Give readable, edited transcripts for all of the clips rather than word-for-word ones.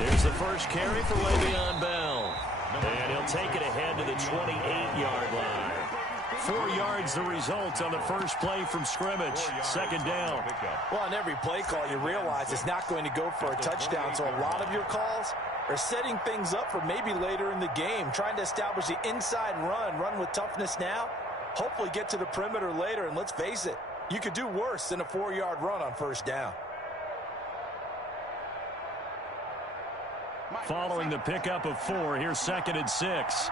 Here's the first carry for Le'Veon Bell. And he'll take it ahead to the 28-yard line. 4 yards the result on the first play from scrimmage. Second down. Well, on every play call, you realize it's not going to go for a touchdown. So a lot of your calls are setting things up for maybe later in the game, trying to establish the inside run with toughness now, hopefully get to the perimeter later. And let's face it, you could do worse than a 4-yard run on first down. Following the pickup of 4, here's 2nd and 6.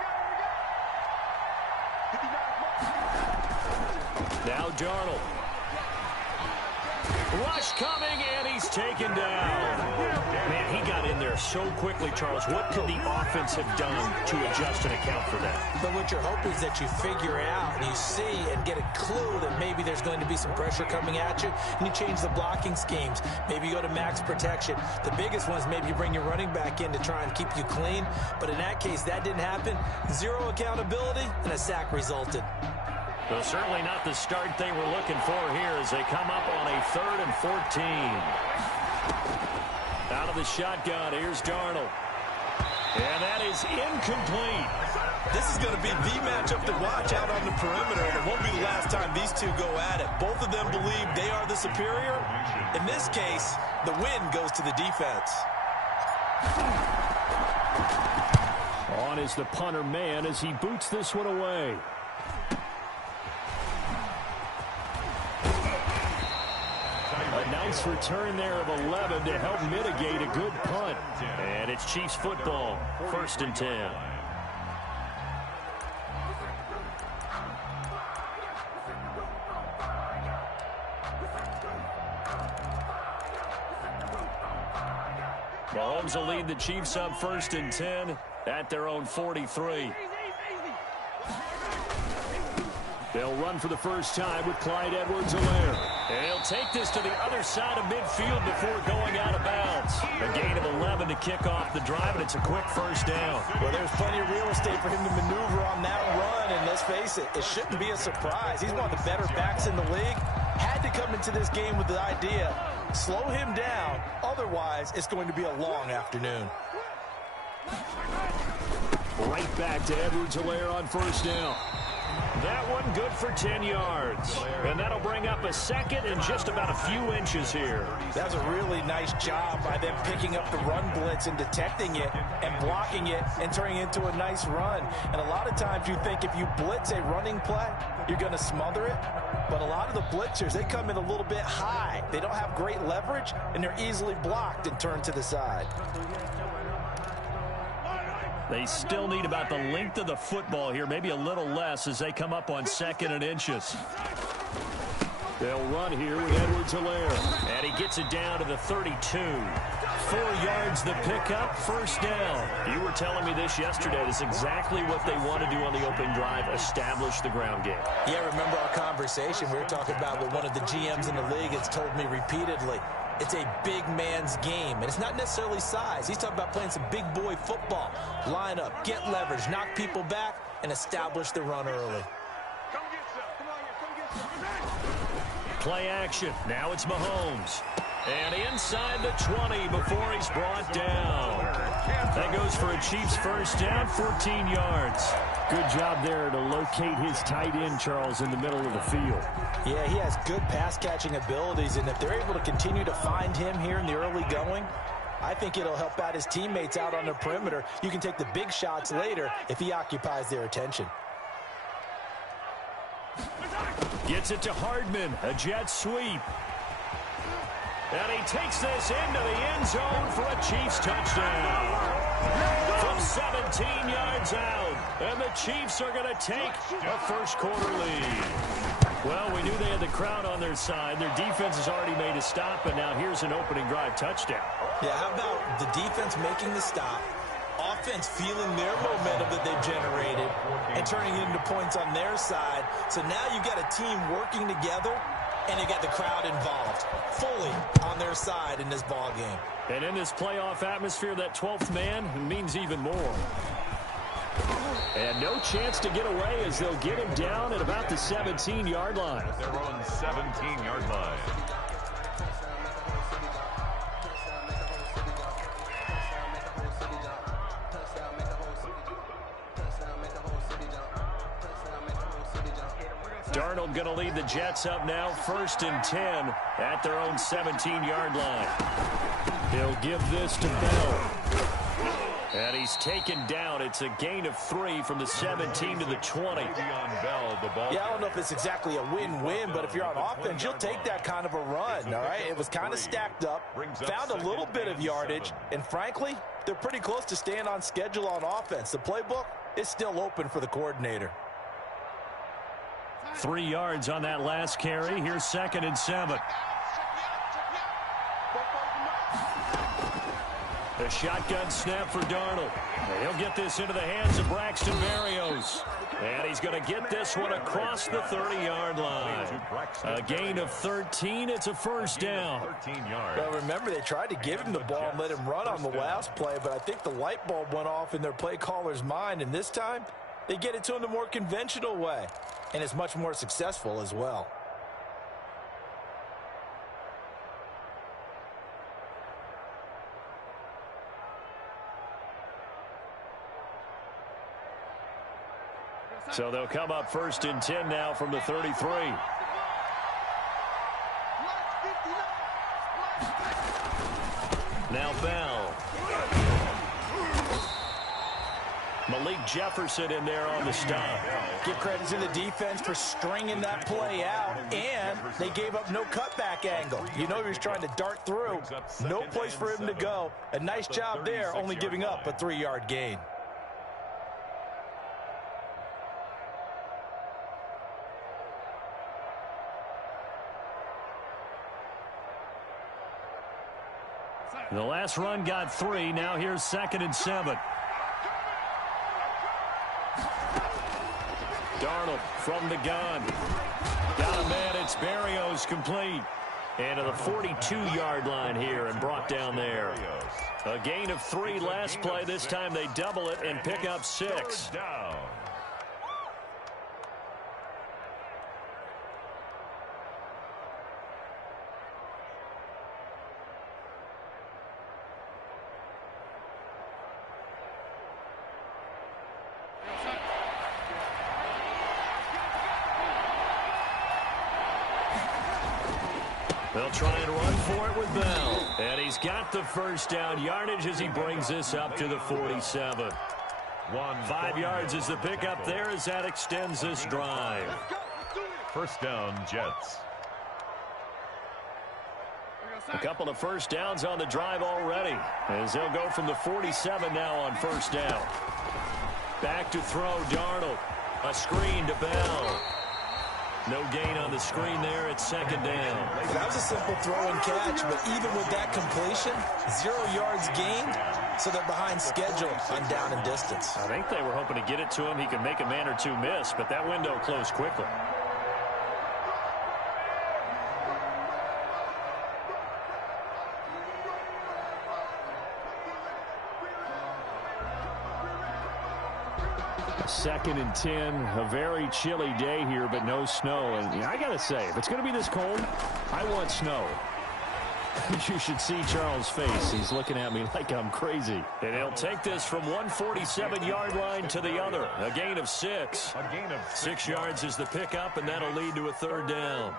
Now Darnold. Rush coming, and he's taken down. Man, he got in there so quickly, Charles. What could the offense have done to adjust and account for that? But what you're hoping is that you figure out and you see and get a clue that maybe there's going to be some pressure coming at you, and you change the blocking schemes. Maybe you go to max protection. The biggest one is maybe you bring your running back in to try and keep you clean. But in that case, that didn't happen. 0 accountability, and a sack resulted. Well, certainly not the start they were looking for here as they come up on a 3rd and 14. Out of the shotgun, here's Darnold. And that is incomplete. This is going to be the matchup to watch out on the perimeter, and it won't be the last time these two go at it. Both of them believe they are the superior. In this case, the win goes to the defense. On is the punter man as he boots this one away. A nice return there of 11 to help mitigate a good punt. And it's Chiefs football, 1st and 10. Mahomes will lead the Chiefs up 1st and 10 at their own 43. They'll run for the first time with Clyde Edwards-Helaire. And he'll take this to the other side of midfield before going out of bounds. A gain of 11 to kick off the drive, and it's a quick first down. Well, there's plenty of real estate for him to maneuver on that run, and let's face it, it shouldn't be a surprise. He's one of the better backs in the league. Had to come into this game with the idea, slow him down, otherwise it's going to be a long afternoon. Right back to Edwards-Helaire on first down. That one good for 10 yards. And that'll bring up a 2nd and just about a few inches here. That's a really nice job by them picking up the run blitz and detecting it and blocking it and turning it into a nice run. And a lot of times you think if you blitz a running play, you're going to smother it. But a lot of the blitzers, they come in a little bit high. They don't have great leverage, and they're easily blocked and turned to the side. They still need about the length of the football here, maybe a little less as they come up on 2nd and inches. They'll run here with Edwards-Helaire. And he gets it down to the 32. 4 yards the pickup, first down. You were telling me this yesterday. This is exactly what they want to do on the opening drive, establish the ground game. Yeah, remember our conversation? We were talking about what one of the GMs in the league has told me repeatedly. It's a big man's game, and it's not necessarily size. He's talking about playing some big boy football. Line up, get leverage, knock people back, and establish the run early. Play action. Now it's Mahomes. And inside the 20 before he's brought down. That goes for a Chiefs first down, 14 yards. Good job there to locate his tight end, Charles, in the middle of the field. Yeah, he has good pass-catching abilities, and if they're able to continue to find him here in the early going, I think it'll help out his teammates out on the perimeter. You can take the big shots later if he occupies their attention. Gets it to Hardman, a jet sweep. And he takes this into the end zone for a Chiefs touchdown. From 17 yards out. And the Chiefs are going to take a first-quarter lead. Well, we knew they had the crowd on their side. Their defense has already made a stop, and now here's an opening drive touchdown. Yeah, how about the defense making the stop, offense feeling their momentum that they've generated, and turning it into points on their side. So now you've got a team working together, and you got the crowd involved, fully on their side in this ball game. And in this playoff atmosphere, that 12th man means even more. And no chance to get away as they'll get him down at about the 17-yard line. Their own 17-yard line. Darnold going to lead the Jets up now, 1st and 10 at their own 17-yard line. He'll give this to Bell. And he's taken down. It's a gain of 3 from the 17 to the 20. Yeah, I don't know if it's exactly a win-win, but if you're on offense, you'll take that kind of a run, all right? It was kind of stacked up, found a little bit of yardage, and frankly, they're pretty close to staying on schedule on offense. The playbook is still open for the coordinator. 3 yards on that last carry. Here's 2nd and 7. A shotgun snap for Darnold. He'll get this into the hands of Braxton Berrios. And he's going to get this one across the 30-yard line. A gain of 13. It's a 1st down. Well, remember, they tried to give him the ball and let him run on the last play, but I think the light bulb went off in their play caller's mind, and this time they get it to him the more conventional way, and it's much more successful as well. So they'll come up 1st and 10 now from the 33. Now Bell. Malik Jefferson in there on the stop. Give credit to the defense for stringing that play out, and they gave up no cutback angle. You know he was trying to dart through. No place for him to go. A nice job there, only giving up a 3-yard gain. The last run got 3. Now here's 2nd and 7. Darnold from the gun. Got a man. It's Berrios complete. And to the 42-yard line here and brought down there. A gain of 3 last play. This time they double it and pick up 6. They'll try and run for it with Bell. And he's got the 1st down yardage as he brings this up to the 47. 5 yards is the pickup there as that extends this drive. 1st down, Jets. A couple of 1st downs on the drive already, as they'll go from the 47 now on 1st down. Back to throw, Darnold. A screen to Bell. No gain on the screen there. It's 2nd down. That was a simple throw and catch, but even with that completion, 0 yards gained, so they're behind schedule on down and distance. I think they were hoping to get it to him. He could make a man or 2 miss, but that window closed quickly. Second and 10, a very chilly day here, but no snow. And I got to say, if it's going to be this cold, I want snow. You should see Charles' face. He's looking at me like I'm crazy. And he'll take this from 147-yard line to the other. A gain of 6. 6 yards is the pickup, and that'll lead to a 3rd down.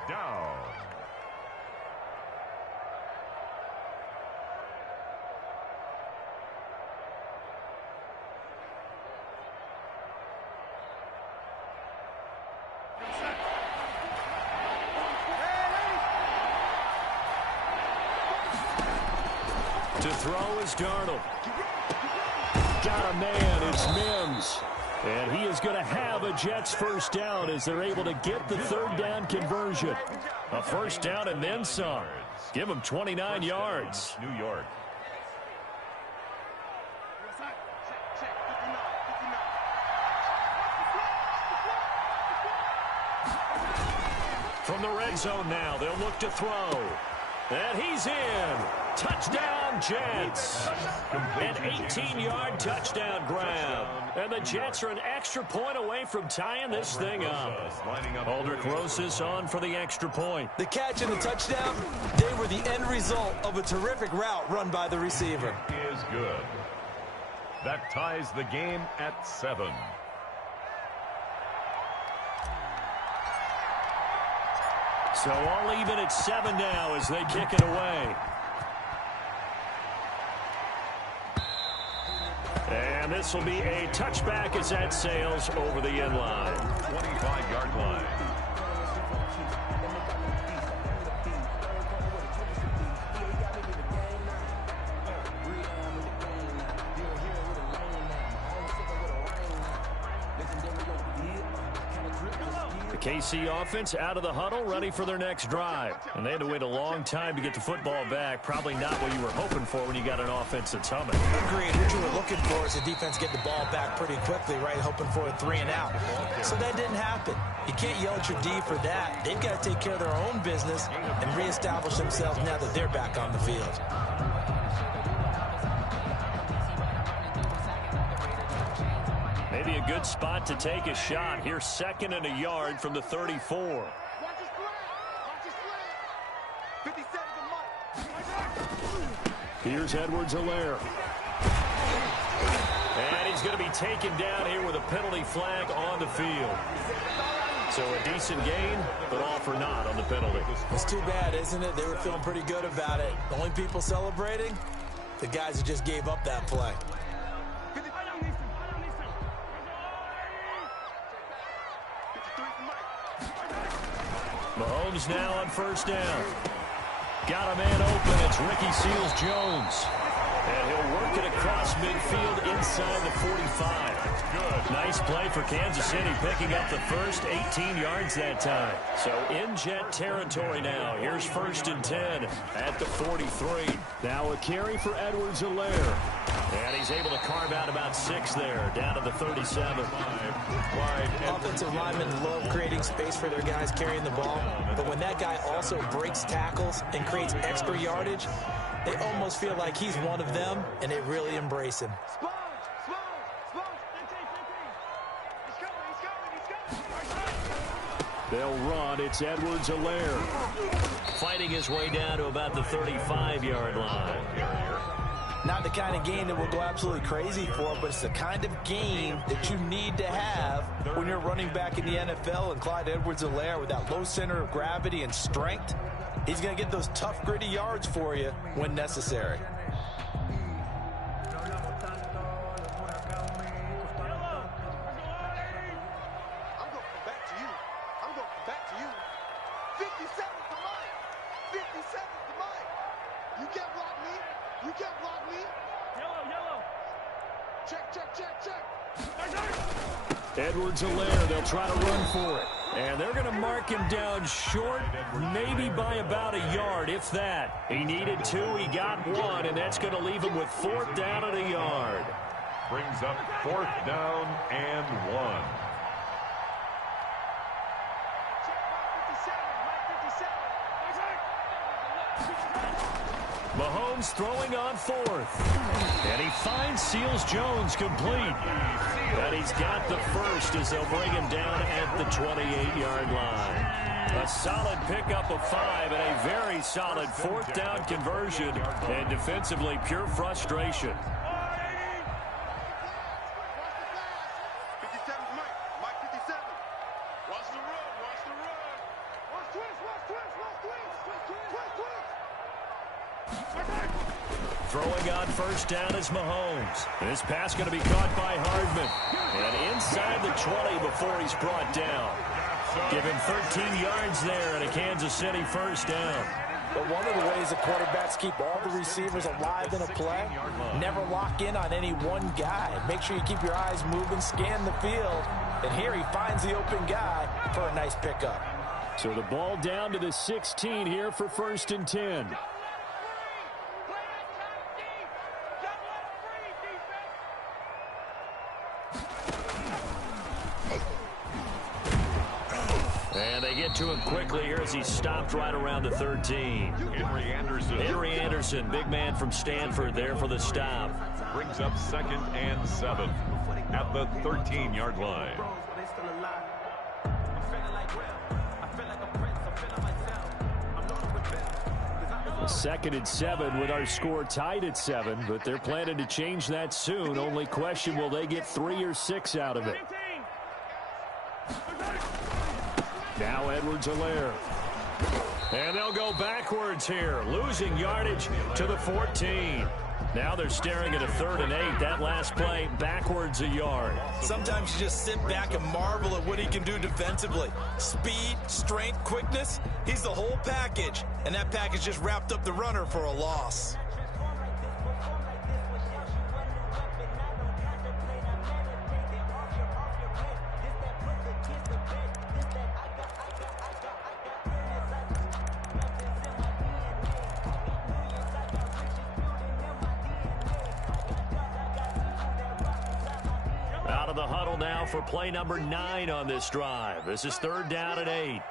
To throw is Darnold. Got a man. It's Mims. And he is going to have a Jets 1st down as they're able to get the 3rd down conversion. A 1st down and then some. Give them 29 yards. New York. From the red zone now, they'll look to throw. And he's in. Touchdown, Jets. An 18-yard touchdown grab. And the Jets are an extra point away from tying this thing up. Aldrich Rosas on for the extra point. The catch and the touchdown, they were the end result of a terrific route run by the receiver. Is good. That ties the game at 7. So all even at 7 now as they kick it away. And this will be a touchback as that sails over the end line. 25-yard line. KC offense out of the huddle, ready for their next drive. And they had to wait a long time to get the football back. Probably not what you were hoping for when you got an offense that's humming. Agreed. What you were looking for is the defense get the ball back pretty quickly, right? Hoping for a 3 and out. So that didn't happen. You can't yell at your D for that. They've got to take care of their own business and reestablish themselves now that they're back on the field. Maybe a good spot to take a shot. Here's 2nd and a yard from the 34. Here's Edwards-Helaire. And he's going to be taken down here with a penalty flag on the field. So a decent gain, but all for naught on the penalty. It's too bad, isn't it? They were feeling pretty good about it. The only people celebrating, the guys who just gave up that play. Mahomes now on 1st down. Got a man open. It's Ricky Seals-Jones. And he'll work it across midfield inside the 45. Good. Nice play for Kansas City, picking up the first 18 yards that time. So in Jet territory now. Here's 1st and 10 at the 43. Now a carry for Edwards-Helaire. And he's able to carve out about 6 there, down to the 37. Offensive linemen love creating space for their guys carrying the ball. But when that guy also breaks tackles and creates extra yardage, they almost feel like he's one of them, and they really embrace him. They'll run. It's Edwards-Helaire. Fighting his way down to about the 35-yard line. Not the kind of game that we'll go absolutely crazy for, but it's the kind of game that you need to have when you're running back in the NFL. And Clyde Edwards-Helaire, with that low center of gravity and strength, he's going to get those tough, gritty yards for you when necessary. Edwards-Helaire, they'll try to run for it. And they're going to mark him down short, maybe by about a yard, if that. He needed 2, he got 1, and that's going to leave him with 4th down and a yard. Brings up 4th down and 1. Mahomes throwing on 4th. And he finds Seals-Jones complete. And he's got the first as they'll bring him down at the 28-yard line. A solid pickup of 5 and a very solid 4th down conversion. And defensively, pure frustration. Throwing on 1st down is Mahomes. This pass going to be caught by Hardman. And inside the 20 before he's brought down. Give him 13 yards there and a Kansas City 1st down. But one of the ways that quarterbacks keep all the receivers alive in a play, never lock in on any one guy. Make sure you keep your eyes moving, scan the field. And here he finds the open guy for a nice pickup. So the ball down to the 16 here for 1st and 10. And they get to him quickly here as he stopped right around the 13. Henry Anderson, big man from Stanford, there for the stop. Brings up 2nd and 7 at the 13-yard line. 2nd and 7 with our score tied at 7, but they're planning to change that soon. Only question, will they get 3 or 6 out of it? Now Edwards-Helaire. And they'll go backwards here, losing yardage to the 14. Now they're staring at a 3rd and 8. That last play, backwards a yard. Sometimes you just sit back and marvel at what he can do defensively. Speed, strength, quickness, he's the whole package. And that package just wrapped up the runner for a loss. Out of the huddle now for play number 9 on this drive. This is 3rd down and 8.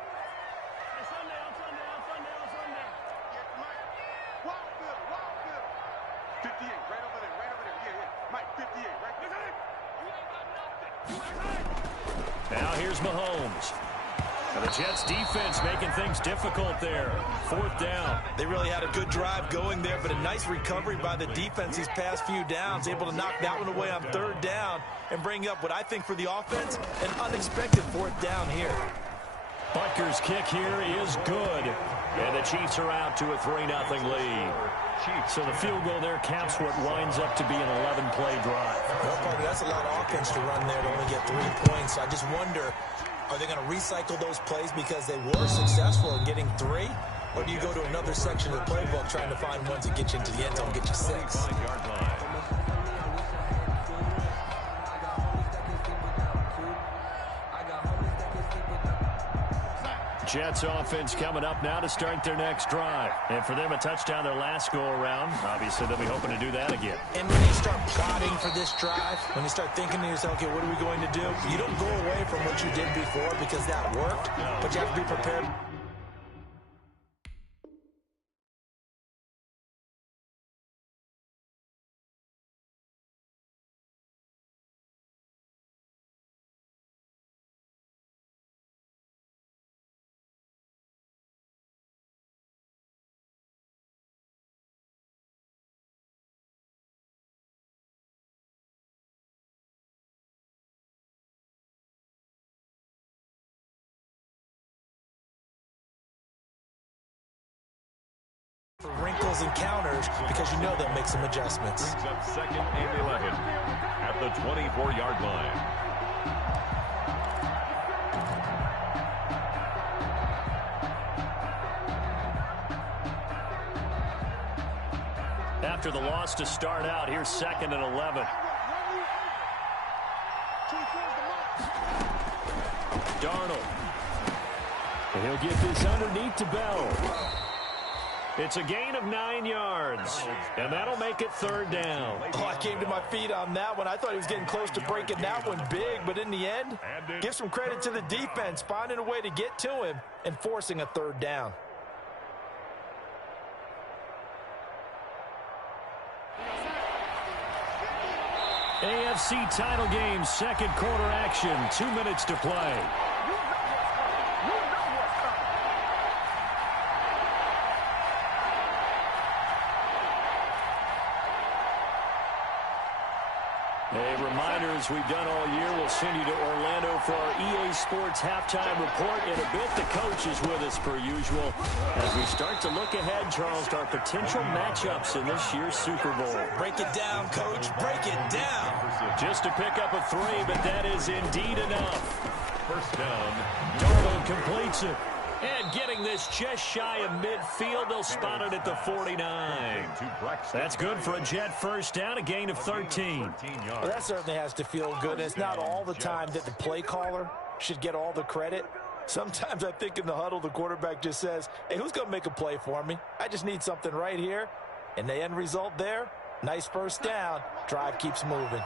Now here's Mahomes. And the Jets defense making things difficult there. 4th down. They really had a good drive going there, but a nice recovery by the defense these past few downs. Able to knock that one away on 3rd down and bring up what I think for the offense, an unexpected 4th down here. Butker's kick here is good. And the Chiefs are out to a 3-0 lead. So the field goal there caps what winds up to be an 11-play drive. Well, Parker, that's a lot of offense to run there to only get 3 points. So I just wonder, are they going to recycle those plays because they were successful in getting 3? Or do you go to another section of the playbook trying to find ones that get you into the end zone, get you 6? Jets offense coming up now to start their next drive. And for them, a touchdown their last go-around. Obviously, they'll be hoping to do that again. And when you start plotting for this drive, when you start thinking to yourself, okay, what are we going to do? You don't go away from what you did before because that worked, but you have to be prepared. Wrinkles and counters because you know they'll make some adjustments. Brings up 2nd and 11 at the 24-yard line. After the loss to start out, here's 2nd and 11. Darnold. And he'll get this underneath to Bell. It's a gain of 9 yards, and that'll make it 3rd down. Oh, I came to my feet on that one. I thought he was getting close to breaking that one big, but in the end, give some credit to the defense, finding a way to get to him and forcing a 3rd down. AFC title game, 2nd quarter action, 2 minutes to play. A reminder, as we've done all year, we'll send you to Orlando for our EA Sports halftime report. In a bit, the coach is with us per usual as we start to look ahead, Charles, to our potential matchups in this year's Super Bowl. Break it down, Coach. Break it down. Just to pick up a 3, but that is indeed enough. 1st down. Darnold completes it. And getting this just shy of midfield, they'll spot it at the 49. That's good for a Jet 1st down, a gain of 13. Well, that certainly has to feel good. It's not all the time that the play caller should get all the credit. Sometimes I think in the huddle, the quarterback just says, hey, who's going to make a play for me? I just need something right here. And the end result there, nice 1st down. Drive keeps moving.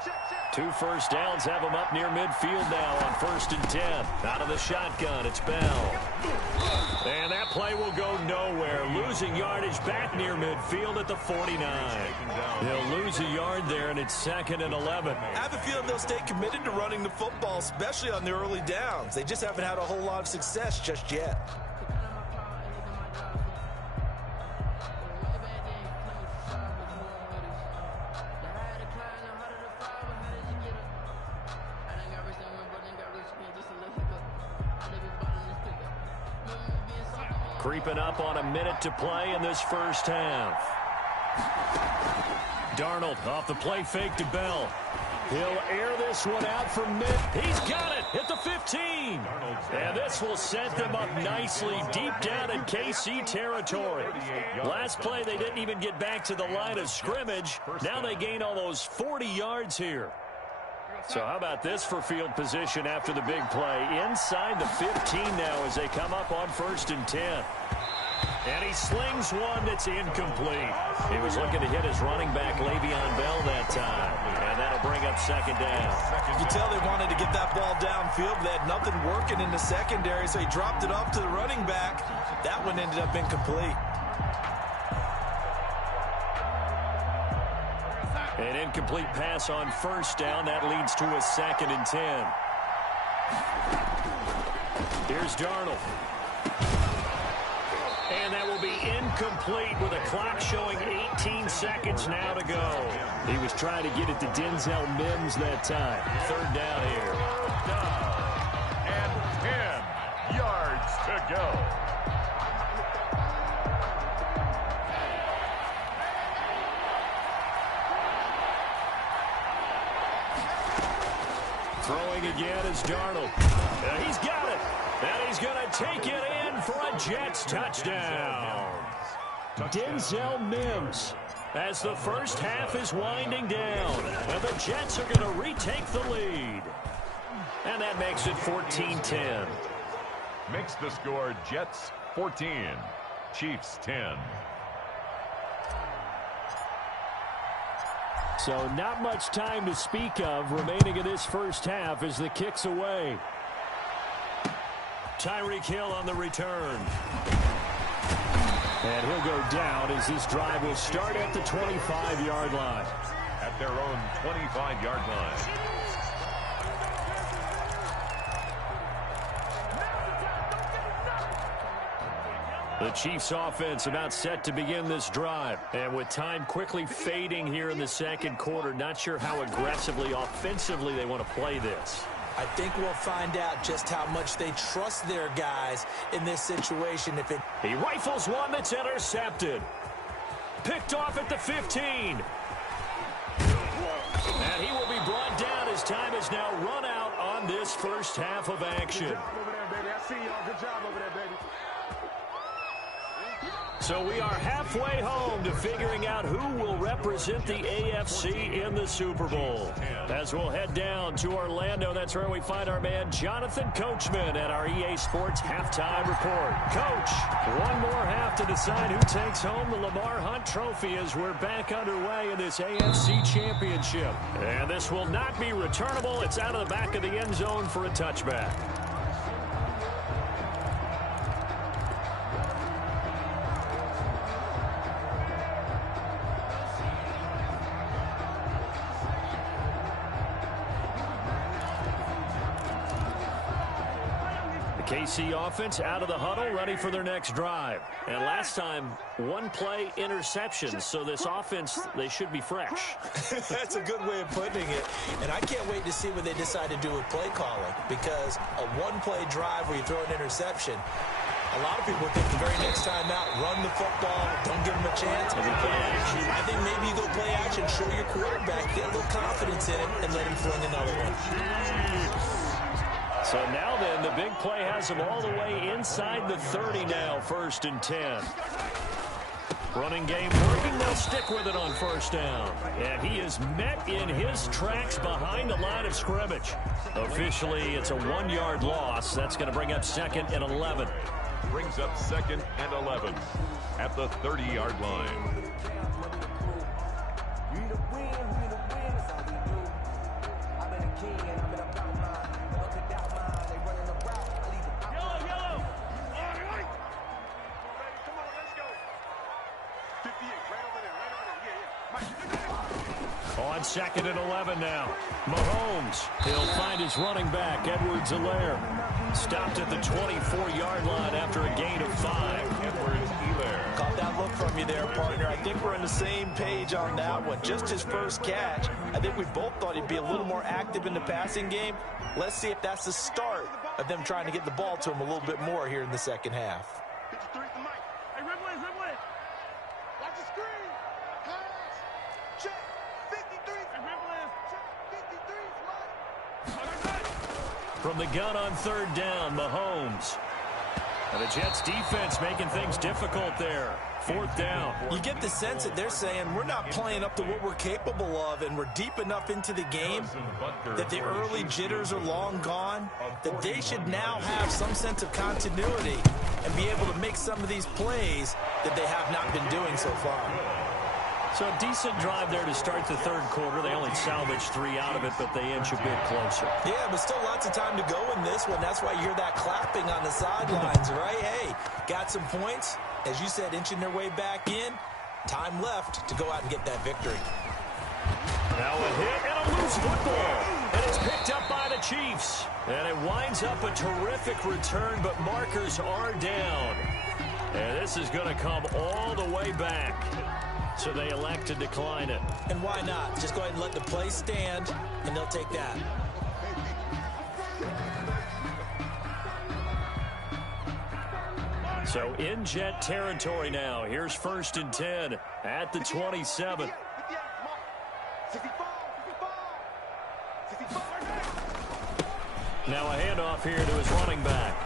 2 first downs have them up near midfield now on 1st and 10. Out of the shotgun, it's Bell. And that play will go nowhere. Losing yardage back near midfield at the 49. They'll lose a yard there, and it's 2nd and 11. I have a feeling they'll stay committed to running the football, especially on the early downs. They just haven't had a whole lot of success just yet. Creeping up on a minute to play in this first half. Darnold off the play fake to Bell. He'll air this one out from mid. He's got it at the 15. And this will set them up nicely deep down in KC territory. Last play, they didn't even get back to the line of scrimmage. Now they gain almost 40 yards here. So how about this for field position after the big play? Inside the 15 now as they come up on 1st and 10. And he slings one that's incomplete. He was looking to hit his running back, Le'Veon Bell, that time. And that'll bring up 2nd down. You tell they wanted to get that ball downfield. They had nothing working in the secondary, so he dropped it off to the running back. That one ended up incomplete. An incomplete pass on 1st down. That leads to a 2nd and 10. Here's Darnold. And that will be incomplete with a clock showing 18 seconds now to go. He was trying to get it to Denzel Mims that time. 3rd down here. And 10 yards to go. Throwing again is Darnold. He's got it. And he's going to take it in for a Jets touchdown. Denzel Mims as the first half is winding down. And the Jets are going to retake the lead. And that makes it 14-10. Makes the score Jets 14, Chiefs 10. So not much time to speak of remaining in this first half as the kick's away. Tyreek Hill on the return. And he'll go down as this drive will start at the 25-yard line. At their own 25-yard line. The Chiefs offense about set to begin this drive. And with time quickly fading here in the second quarter, not sure how aggressively, offensively they want to play this. I think we'll find out just how much they trust their guys in this situation. He rifles one that's intercepted. Picked off at the 15. And he will be brought down as time is now run out on this first half of action. Good job over there, baby. I see y'all. Good job over there, baby. So we are halfway home to figuring out who will represent the AFC in the Super Bowl. As we'll head down to Orlando, that's where we find our man Jonathan Coachman at our EA Sports Halftime Report. Coach, one more half to decide who takes home the Lamar Hunt Trophy as we're back underway in this AFC Championship. And this will not be returnable. It's out of the back of the end zone for a touchback. KC offense out of the huddle, ready for their next drive. And last time, one play interception. So this offense, they should be fresh. That's a good way of putting it. And I can't wait to see what they decide to do with play calling. Because a one-play drive where you throw an interception, a lot of people think the very next time out, run the football, don't give them a chance. I think maybe you go play action, show your quarterback, get a little confidence in it, and let him fling another one. So now then, the big play has them all the way inside the 30 now, 1st and 10. Running game working, they'll stick with it on 1st down. And he is met in his tracks behind the line of scrimmage. Officially, it's a 1-yard loss. That's going to bring up 2nd and 11. Brings up 2nd and 11 at the 30-yard line. On 2nd and 11 now. Mahomes, he'll find his running back, Edwards-Helaire. Stopped at the 24-yard line after a gain of 5. Edwards-Helaire. Caught that look from you there, partner. I think we're on the same page on that one. Just his first catch. I think we both thought he'd be a little more active in the passing game. Let's see if that's the start of them trying to get the ball to him a little bit more here in the second half. Watch the screen. Pass. Check. 53. Check. 53 From the gun on third down, Mahomes. And the Jets defense making things difficult there. Fourth down. You get the sense that they're saying we're not playing up to what we're capable of, and we're deep enough into the game that the early jitters are long gone, that they should now have some sense of continuity and be able to make some of these plays that they have not been doing so far. So a decent drive there to start the third quarter. They only salvaged 3 out of it, but they inch a bit closer. Yeah, but still lots of time to go in this one. That's why you hear that clapping on the sidelines, right? Hey, got some points. As you said, inching their way back in. Time left to go out and get that victory. Now a hit and a loose football. And it's picked up by the Chiefs. And it winds up a terrific return, but markers are down. And this is going to come all the way back. So they elect to decline it. And why not? Just go ahead and let the play stand, and they'll take that. So in Jet territory now. Here's 1st and 10 at the 27. Now a handoff here to his running back.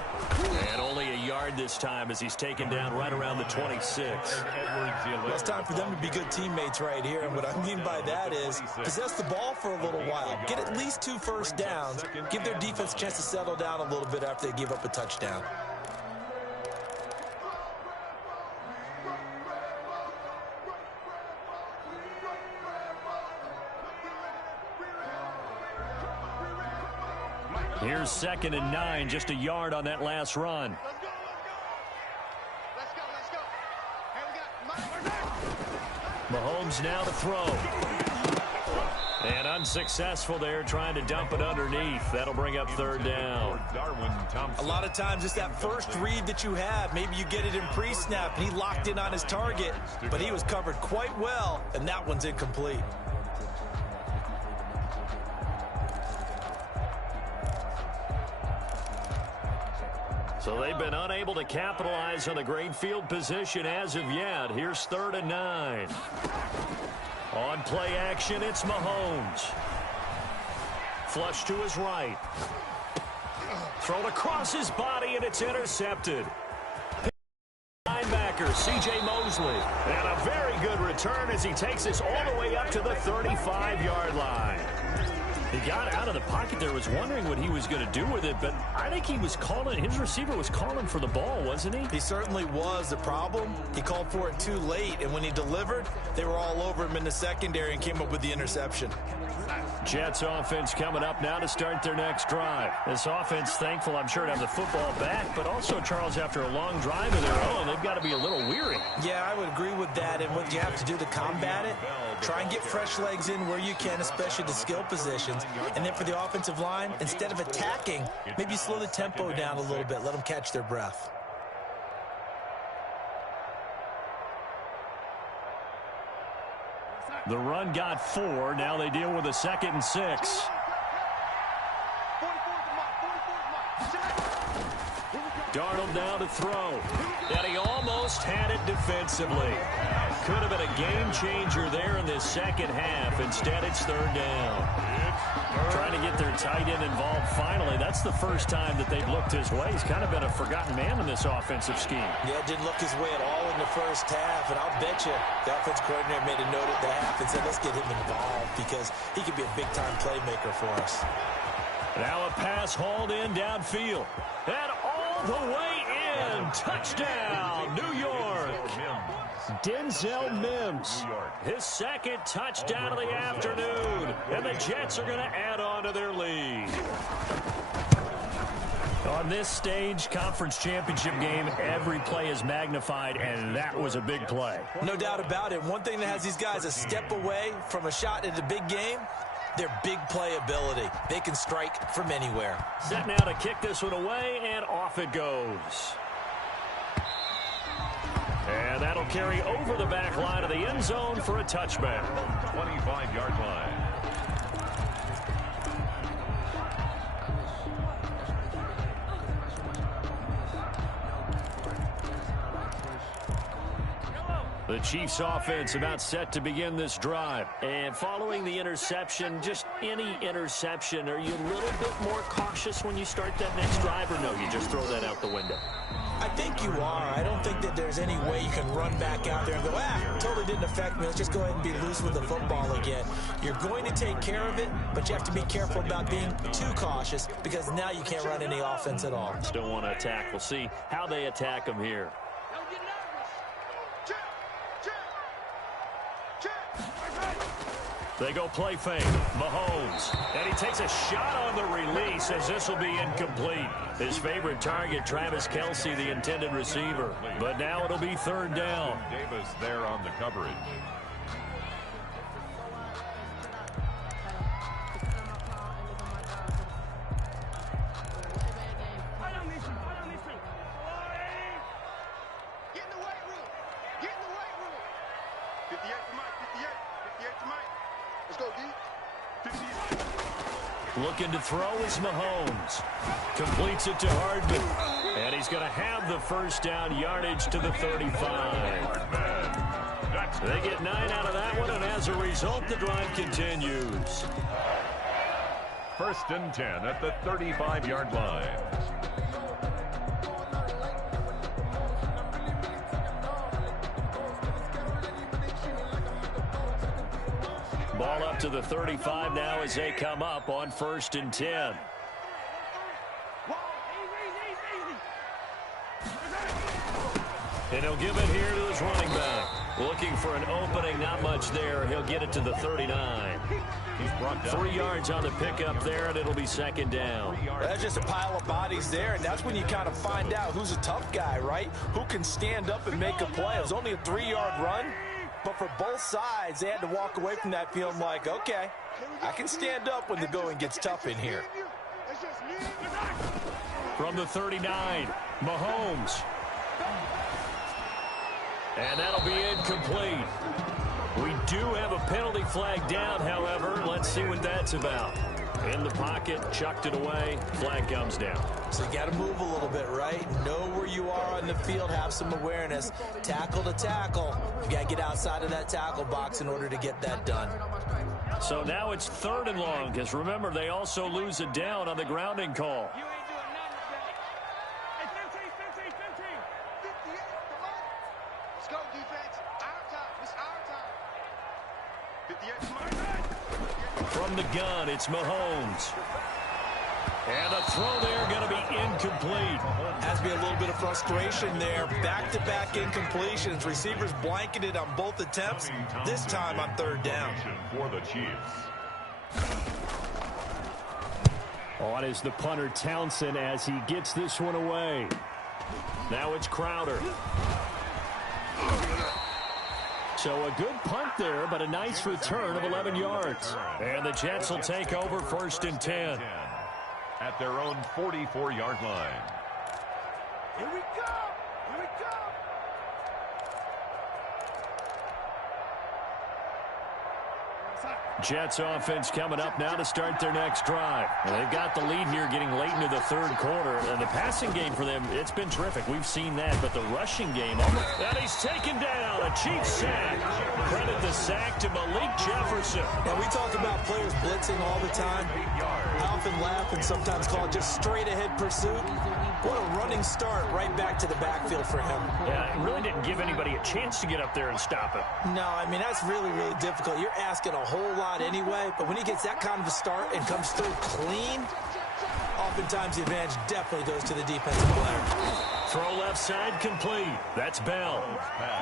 And only a yard this time as he's taken down right around the 26. Well, it's time for them to be good teammates right here. And what I mean by that is possess the ball for a little while. Get at least 2 first downs. Give their defense a chance to settle down a little bit after they give up a touchdown. Here's 2nd and 9, just a yard on that last run. Mahomes now to throw. And unsuccessful there, trying to dump it underneath. That'll bring up 3rd down. A lot of times it's that first read that you have. Maybe you get it in pre-snap, and he locked in on his target, but he was covered quite well, and that one's incomplete. So they've been unable to capitalize on the great field position as of yet. Here's 3rd and 9. On play action, it's Mahomes. Flush to his right. Thrown across his body, and it's intercepted. Linebacker C.J. Mosley. And a very good return as he takes this all the way up to the 35-yard line. He got out of the pocket there, was wondering what he was going to do with it, but I think he was calling, his receiver was calling for the ball, wasn't he? He certainly was. The problem, he called for it too late, and when he delivered, they were all over him in the secondary and came up with the interception. Jets offense coming up now to start their next drive. This offense, thankful, I'm sure, to have the football back, but also, Charles, after a long drive of their own, they've got to be a little weary. Yeah, I would agree with that, and what you have to do to combat it, try and get fresh legs in where you can, especially the skill positions. And then for the offensive line, instead of attacking, maybe slow the tempo down a little bit. Let them catch their breath. The run got 4. Now they deal with a 2nd and 6. Darnold now to throw. And he almost had it defensively. Could have been a game changer there in this second half. Instead, it's 3rd down. Trying to get their tight end involved finally. That's the first time that they've looked his way. He's kind of been a forgotten man in this offensive scheme. Yeah, it didn't look his way at all in the first half. And I'll bet you the offense coordinator made a note at the half and said, let's get him involved because he could be a big-time playmaker for us. Now a pass hauled in downfield. And all the way in. Touchdown, New York. Denzel Mims, his 2nd touchdown of the afternoon. And the Jets are going to add on to their lead. On this stage, conference championship game, every play is magnified, and that was a big play. No doubt about it. One thing that has these guys a step away from a shot at a big game, their big playability. They can strike from anywhere. Set now to kick this one away, and off it goes. And that'll carry over the back line of the end zone for a touchback. 25-yard line. The Chiefs offense about set to begin this drive. And following the interception, just any interception, are you a little bit more cautious when you start that next drive, or no, you just throw that out the window? I think you are. I don't think that there's any way you can run back out there and go, totally didn't affect me. Let's just go ahead and be loose with the football again. You're going to take care of it, but you have to be careful about being too cautious because now you can't run any offense at all. Still want to attack. We'll see how they attack them here. They go play fake. Mahomes. And he takes a shot on the release as this will be incomplete. His favorite target, Travis Kelce, the intended receiver. But now it'll be third down. Davis there on the coverage. Get in the weight room. Get in the weight room. 58 to Mike. 58. 58 to Mike. Let's go, D. 58. Looking to throw is Mahomes. Completes it to Hardman. And he's going to have the first down, yardage to the 35. They get 9 out of that one, and as a result, the drive continues. First and 10 at the 35-yard line. Ball up to the 35 now as they come up on first and 10. And he'll give it here to his running back. Looking for an opening, not much there. He'll get it to the 39. He's brought down 3 yards on the pickup there, and it'll be second down. That's just a pile of bodies there, and that's when you kind of find out who's a tough guy, right? Who can stand up and make a play. It was only a 3-yard run, but for both sides, they had to walk away from that feeling like, okay, I can stand up when the going gets tough in here. From the 39, Mahomes. And that'll be incomplete. We do have a penalty flag down, however. Let's see what that's about. In the pocket, chucked it away, flag comes down. So you got to move a little bit, right? Know where you are on the field, have some awareness. Tackle to tackle. You got to get outside of that tackle box in order to get that done. So now it's third and long, because remember, they also lose it down on the grounding call. Let's go, defense. Our time. It's our time. 58 to Mike. From the gun, it's Mahomes. And a throw there going to be incomplete. Has to be a little bit of frustration there. Back-to-back incompletions. Receivers blanketed on both attempts, this time on third down. for the Chiefs. On is the punter Townsend as he gets this one away. Now it's Crowder. So a good punt there, but a nice return of 11 yards. And the Jets will take over first and 10. At their own 44-yard line. Here we go. Here we go. Jets offense coming up now to start their next drive. Well, they've got the lead here getting late into the third quarter. And the passing game for them, it's been terrific. We've seen that. But the rushing game, and he's taken down. A Chiefs sack. Credit the sack to Malik Jefferson. And we talk about players blitzing all the time. I often laugh and sometimes call it just straight ahead pursuit. What a running start right back to the backfield for him. Yeah, it really didn't give anybody a chance to get up there and stop him. No, I mean, that's really, really difficult. You're asking a whole lot anyway, but when he gets that kind of a start and comes through clean, oftentimes the advantage definitely goes to the defensive player. Throw left side complete. That's Bell.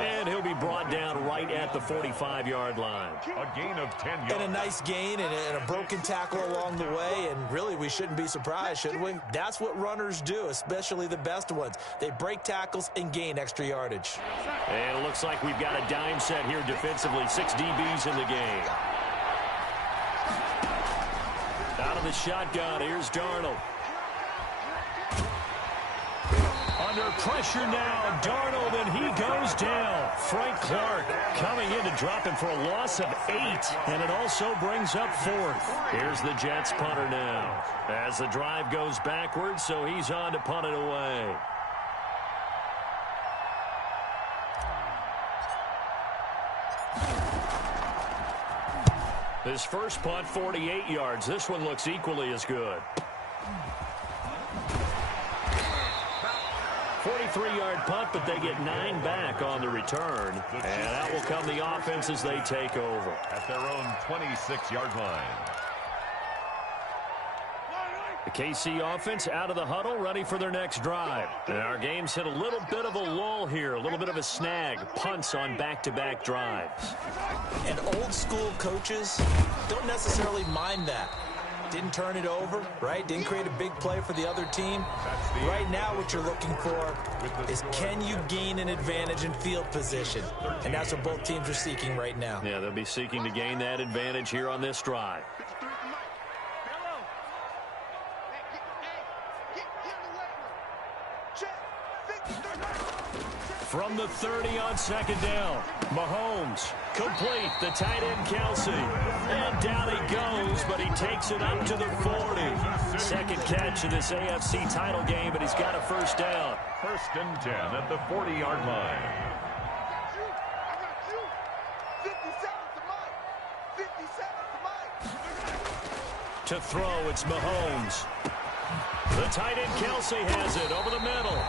And he'll be brought down right at the 45-yard line. A gain of 10 yards. And a nice gain and a broken tackle along the way, and really we shouldn't be surprised, should we? That's what runners do, especially the best ones. They break tackles and gain extra yardage. And it looks like we've got a dime set here defensively. 6 DBs in the game. Out of the shotgun, here's Darnold. Under pressure now, Darnold, and he goes down. Frank Clark coming in to drop him for a loss of 8, and it also brings up 4th. Here's the Jets punter now. As the drive goes backwards, so he's on to punt it away. His first punt, 48 yards. This one looks equally as good. 43-yard punt, but they get 9 back on the return. And that will come the offense as they take over. At their own 26-yard line. The KC offense out of the huddle, ready for their next drive. And our game's hit a little bit of a lull here, a little bit of a snag. Punts on back-to-back drives. And old-school coaches don't necessarily mind that. Didn't turn it over, right? Didn't create a big play for the other team. Right now what you're looking for is, can you gain an advantage in field position? And that's what both teams are seeking right now. Yeah, they'll be seeking to gain that advantage here on this drive. From the 30 on second down, Mahomes complete, the tight end Kelsey. And down he goes, but he takes it up to the 40. Second catch in this AFC title game, but he's got a first down. First and 10 at the 40-yard line. To throw, it's Mahomes. The tight end Kelsey has it over the middle.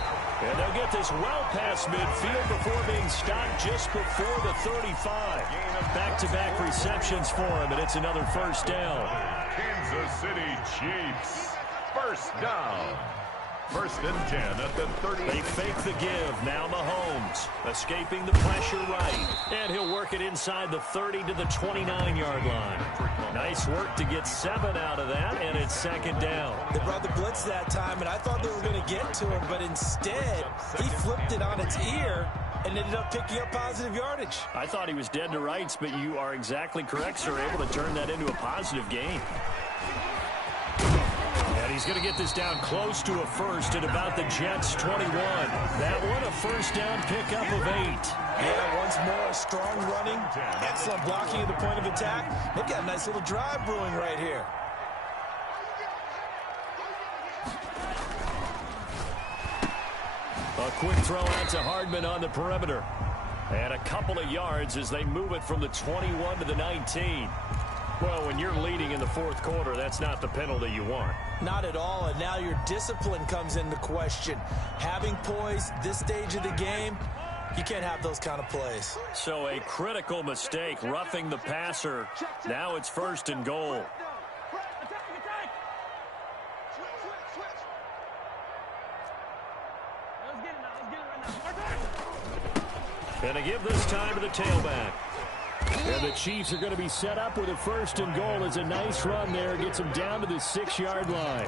And they'll get this well past midfield before being stopped just before the 35. Back-to-back receptions for him, and it's another first down. Kansas City Chiefs. First down. First and 10 at the 30. They fake the give. Now Mahomes escaping the pressure right. And he'll work it inside the 30 to the 29-yard line. Nice work to get 7 out of that, and it's second down. They brought the blitz that time, and I thought they were going to get to him, but instead he flipped it on its ear and ended up picking up positive yardage. I thought he was dead to rights, but you are exactly correct, sir. Able to turn that into a positive gain. And he's going to get this down close to a first at about the Jets' 21. That one, a first down pickup of 8. Yeah, once more, strong running, excellent blocking at the point of attack. They've got a nice little drive brewing right here. A quick throw out to Hardman on the perimeter. And a couple of yards as they move it from the 21 to the 19. Well, when you're leading in the fourth quarter, that's not the penalty you want. Not at all, and now your discipline comes into question. Having poise this stage of the game, you can't have those kind of plays. So a critical mistake, roughing the passer. Now it's first and goal. And a give this time to the tailback. And the Chiefs are going to be set up with a first and goal. As a nice run there. Gets them down to the 6-yard line.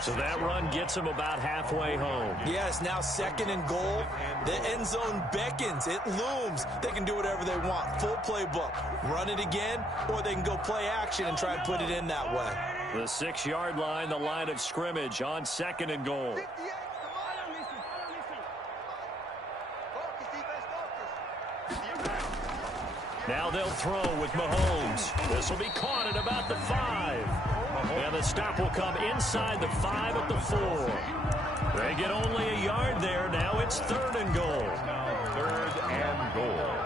So that run gets them about halfway home. Yes, now second and goal. The end zone beckons. It looms. They can do whatever they want. Full playbook. Run it again, or they can go play action and try and put it in that way. The 6-yard line, the line of scrimmage on second and goal. Now they'll throw with Mahomes. This will be caught at about the 5. And the stop will come inside the 5 at the 4. They get only a yard there. Now it's third and goal. Third and goal.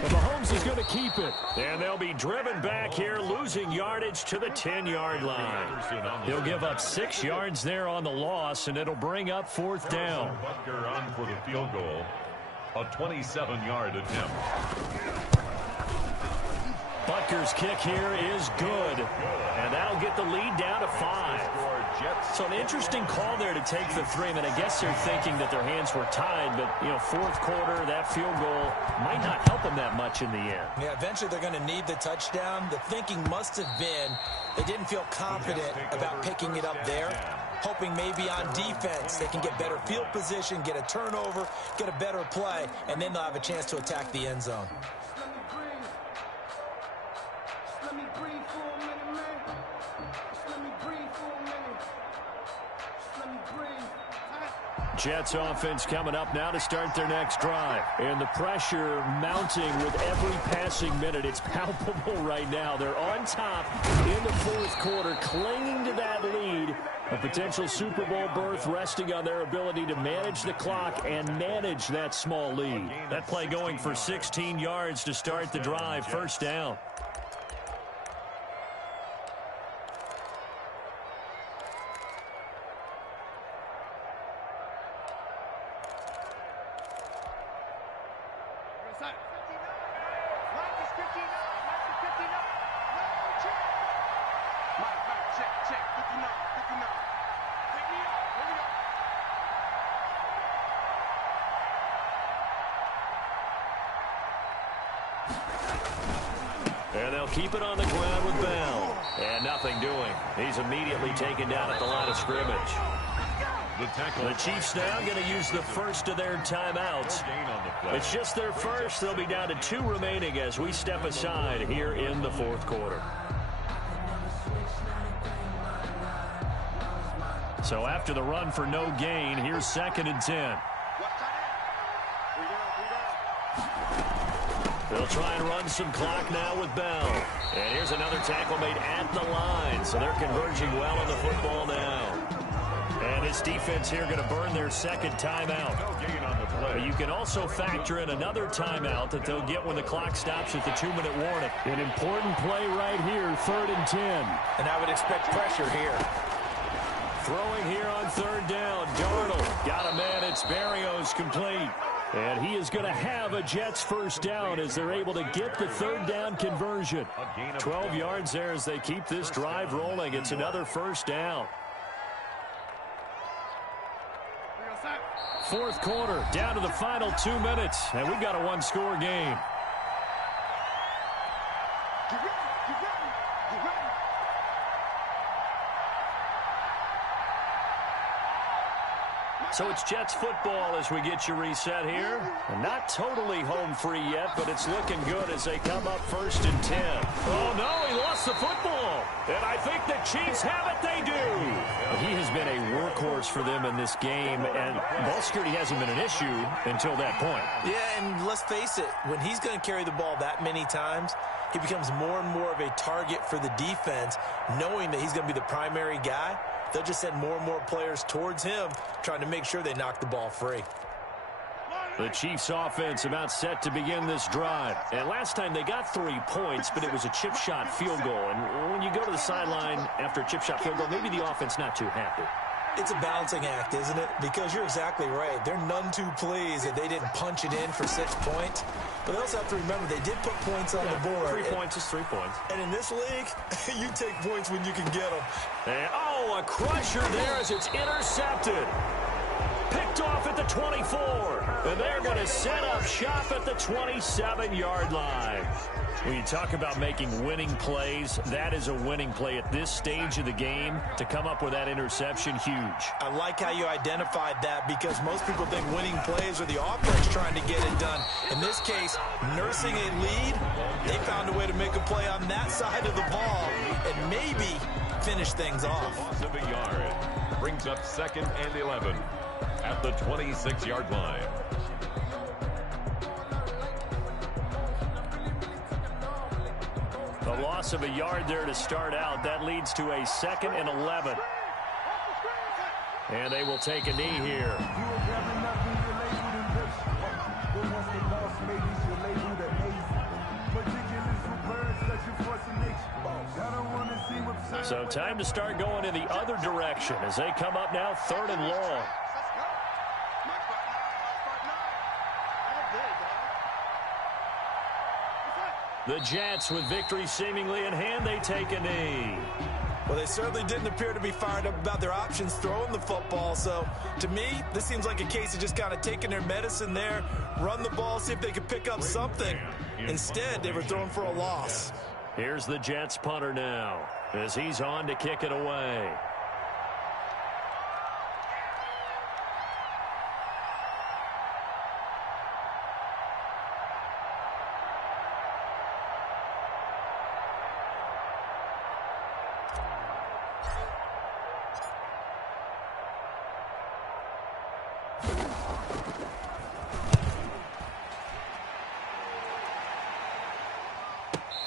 Mahomes is going to keep it. And they'll be driven back here, losing yardage to the 10-yard line. He'll give up 6 yards there on the loss, and it'll bring up fourth down. Butker on for the field goal. A 27-yard attempt. Butker's kick here is good. And that'll get the lead down to 5. So an interesting call there to take the 3. I mean, I guess they're thinking that their hands were tied, but, you know, fourth quarter, that field goal might not help them that much in the end. Yeah, eventually they're going to need the touchdown. The thinking must have been they didn't feel confident about picking it up there, hoping maybe on defense they can get better field position, get a turnover, get a better play, and then they'll have a chance to attack the end zone. Jets offense coming up now to start their next drive. And the pressure mounting with every passing minute. It's palpable right now. They're on top in the fourth quarter, clinging to that lead. A potential Super Bowl berth resting on their ability to manage the clock and manage that small lead. That play going for 16 yards to start the drive. First down. And they'll keep it on the ground with Bell. And nothing doing. He's immediately taken down at the line of scrimmage. The Chiefs now going to use the first of their timeouts. It's just their first. They'll be down to 2 remaining as we step aside here in the fourth quarter. So after the run for no gain, here's 2nd and 10. They'll try and run some clock now with Bell. And here's another tackle made at the line. So they're converging well on the football now. And this defense here going to burn their 2nd timeout. You can also factor in another timeout that they'll get when the clock stops at the 2-minute warning. An important play right here, 3rd and 10. And I would expect pressure here. Throwing here on 3rd down. Darnold got a man. It's Berrios complete. And he is going to have a Jets first down as they're able to get the 3rd down conversion. 12 yards there as they keep this drive rolling. It's another first down. 4th quarter, down to the final 2 minutes. And we've got a 1-score game. So it's Jets football as we get you reset here. Not totally home free yet, but it's looking good as they come up 1st and 10. Oh, no, he lost the football. And I think the Chiefs have it. They do. He has been a workhorse for them in this game, and ball security hasn't been an issue until that point. Yeah, and let's face it, when he's going to carry the ball that many times, he becomes more and more of a target for the defense, knowing that he's going to be the primary guy. They'll just send more and more players towards him, trying to make sure they knock the ball free. The Chiefs offense about set to begin this drive. And last time they got 3 points, but it was a chip shot field goal. And when you go to the sideline after a chip shot field goal, maybe the offense not too happy. It's a balancing act, isn't it? Because you're exactly right. They're none too pleased that they didn't punch it in for 6 points. But they also have to remember they did put points on the board. 3 points is 3 points. And in this league, you take points when you can get them. And, oh, a crusher there as it's intercepted. Picked off at the 24. And they're going to set up shop at the 27-yard line. When you talk about making winning plays, that is a winning play at this stage of the game. To come up with that interception, huge. I like how you identified that because most people think winning plays are the offense trying to get it done. In this case, nursing a lead, they found a way to make a play on that side of the ball and maybe finish things off. Loss of a yard brings up 2nd and 11 at the 26-yard line. A loss of a yard there to start out. That leads to a 2nd and 11. And they will take a knee here. So time to start going in the other direction as they come up now 3rd and long. The Jets, with victory seemingly in hand, they take a knee. Well, they certainly didn't appear to be fired up about their options throwing the football. So, to me, this seems like a case of just kind of taking their medicine there, run the ball, see if they could pick up something. Instead, they were throwing for a loss. Here's the Jets punter now as he's on to kick it away.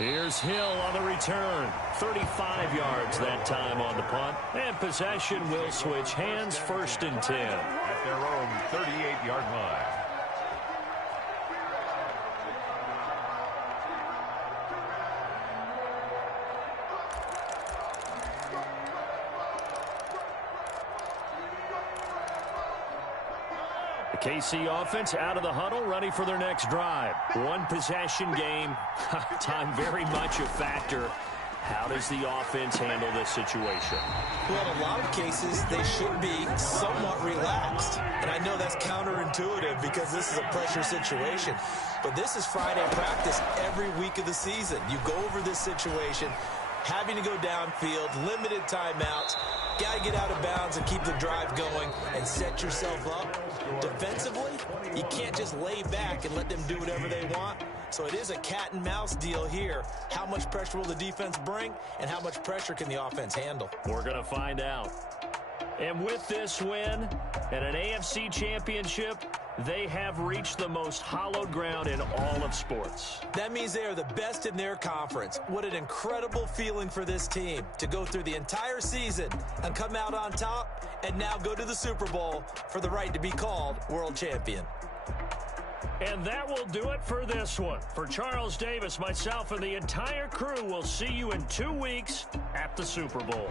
Here's Hill on the return. 35 yards that time on the punt. And possession will switch hands, 1st and 10. At their own 38-yard line. The KC offense out of the huddle, ready for their next drive. One possession game. Time very much a factor. How does the offense handle this situation? Well, in a lot of cases, they should be somewhat relaxed. And I know that's counterintuitive because this is a pressure situation. But this is Friday practice every week of the season. You go over this situation, having to go downfield, limited timeouts, got to get out of bounds and keep the drive going and set yourself up. Defensively, you can't just lay back and let them do whatever they want. So it is a cat and mouse deal here. How much pressure will the defense bring, and how much pressure can the offense handle? We're going to find out. And with this win and an AFC championship, they have reached the most hallowed ground in all of sports. That means they are the best in their conference. What an incredible feeling for this team to go through the entire season and come out on top and now go to the Super Bowl for the right to be called world champion. And that will do it for this one. For Charles Davis, myself, and the entire crew, we'll see you in 2 weeks at the Super Bowl.